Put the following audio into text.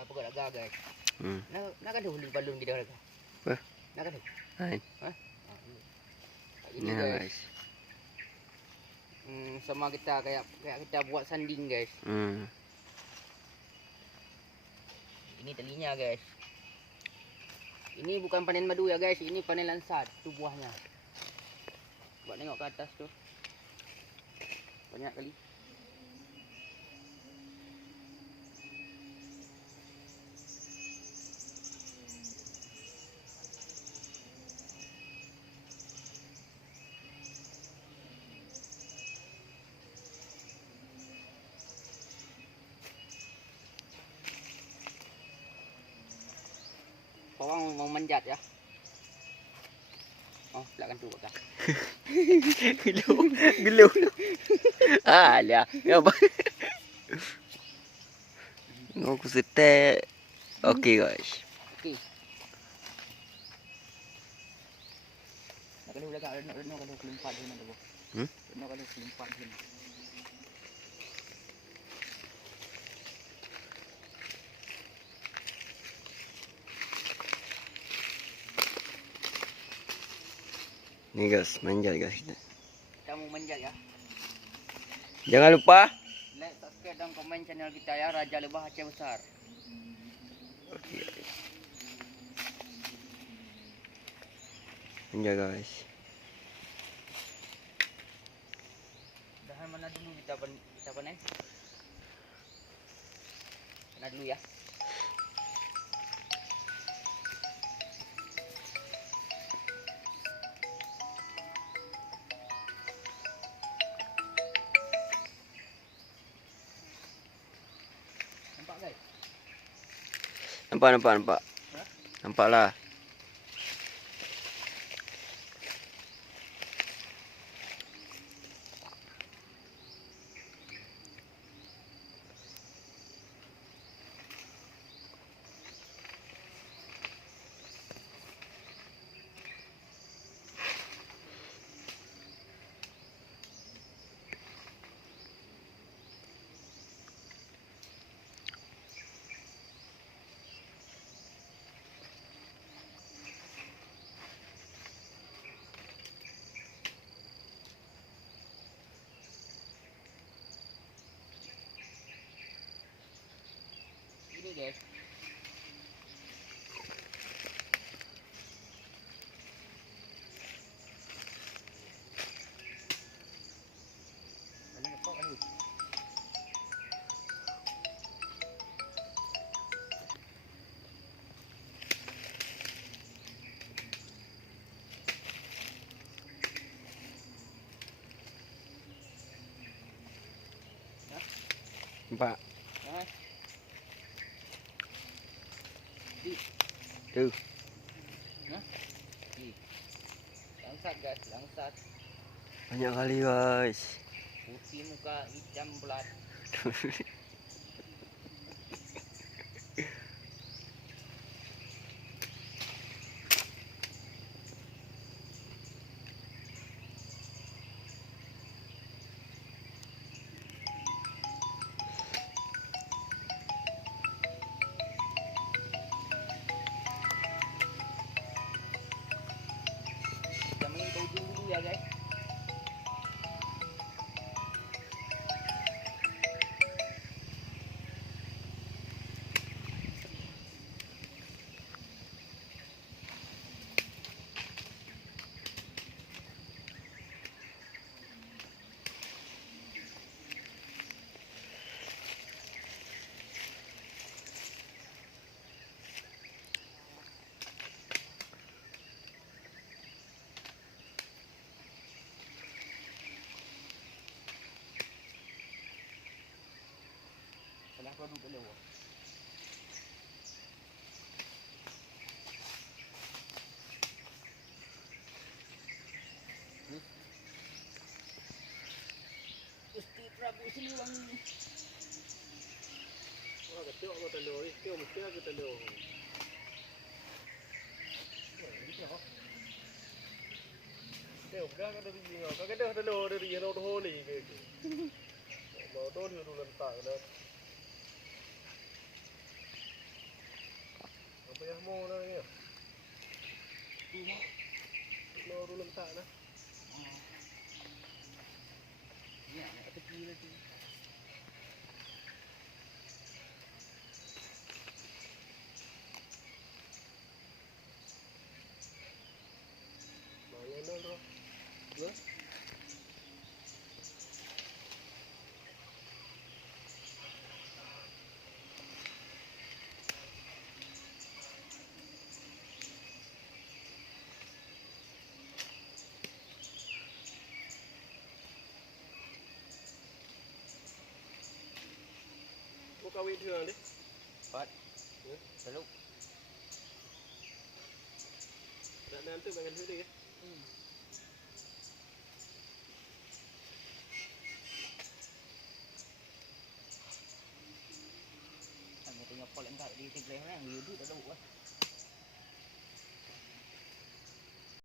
dah pokok laga guys. Nak gaduh di balon di dah laga. Apa? Nak gaduh. Hai. Ini guys. Sama kita kayak kita buat sanding guys. Ini telinya guys. Ini bukan panen madu ya guys, ini panen lansat, tu buahnya. Buat tengok ke atas tu. Banyak kali. Orang mau manjat ya. Oh, belakang tu kak. Gelo. Alah, apa? Aku setek. Okey guys. Okey. Nak kena belakang, nak kena kelimpat dia nak tu. Nak kena kelimpat dia. Ni guys, manjat guys kita. Kita mau manjat ya. Jangan lupa like, subscribe dan komen channel kita ya, Raja Lebah Aceh Besar. Okey. Manjat guys. Dahan mana dulu kita panen? Mana dulu ya? Nampak guys? Nampak. Ha? Nampaklah. Ini guys. Mana kau ni? Nampak. Ha? Tu. Langsat guys, langsat. Banyak kali guys. Putih muka, hitam belat. Kita main ke ujung dulu ya guys. Salah produk dulu. Gusti Prabu Siliwangi. Wah, kecil aku telur, kecil mesti aku telur. Kecil bukan ada biji ngau, kau kena telur dari yang orang ni ke? Mau tu dia tu lentak dah. letak dah. Ni nak kat tepi lah tu. Lumayan dah tu. Dua. Kau kawin dia ni. Empat. Teluk. Nak nanti bagian sini. Thằng này tụi nhập có lệnh tại đi thì về mấy thằng nhiều thứ đã đâu quá.